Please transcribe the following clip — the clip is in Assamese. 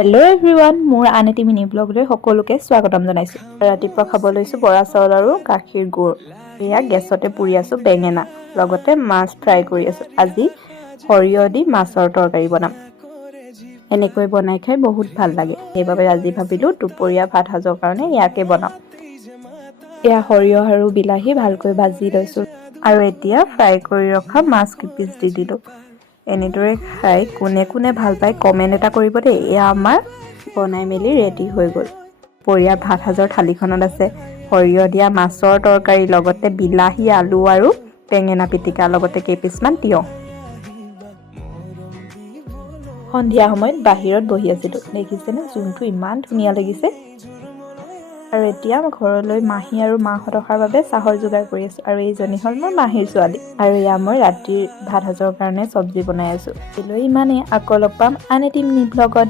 হেল্ল' এভৰিৱান, মোৰ আন এটি মিনি ব্লগলৈ সকলোকে স্বাগতম জনাইছোঁ। ৰাতিপুৱা খাব লৈছোঁ বৰা চাউল আৰু গাখীৰ গুড়। এয়া গেছতে পুৰি আছোঁ বেঙেনা, লগতে মাছ ফ্ৰাই কৰি আছোঁ। আজি সৰিয়হ দি মাছৰ তৰকাৰী বনাম। এনেকৈ বনাই খাই বহুত ভাল লাগে। সেইবাবে আজি ভাবিলোঁ দুপৰীয়া ভাত সাজৰ কাৰণে ইয়াকে বনাম। এয়া সৰিয়হ আৰু বিলাহী ভালকৈ ভাজি লৈছোঁ আৰু এতিয়া ফ্ৰাই কৰি ৰখা মাছ কিপিচ দি দিলোঁ। এনেদৰে খাই কোনে কোনে ভাল পায় কমেণ্ট এটা কৰিব দেই। এয়া আমাৰ বনাই মেলি ৰেডি হৈ গ'ল। পৰিয়াৰ ভাত সাজৰ থালিখনত আছে সৰিয়হ দিয়া মাছৰ তৰকাৰী, লগতে বিলাহী, আলু আৰু বেঙেনা পিটিকা, লগতে কেইপিচমান তিয়ঁহ। সন্ধিয়া সময়ত বাহিৰত বহি আছিলোঁ, দেখিছেনে জোনটো ইমান ধুনীয়া লাগিছে। আৰু এতিয়া ঘৰলৈ মাহী আৰু মাহঁত অহাৰ বাবে চাহৰ যোগাৰ কৰি আছোঁ। আৰু এইজনী হ'ল মোৰ মাহীৰ ছোৱালী। আৰু এয়া মই ৰাতিৰ ভাত সাজৰ কাৰণে চব্জি বনাই আছোঁ। ইমানেই, আকৌ লগ পাম আন এটি মিনি ব্লগত।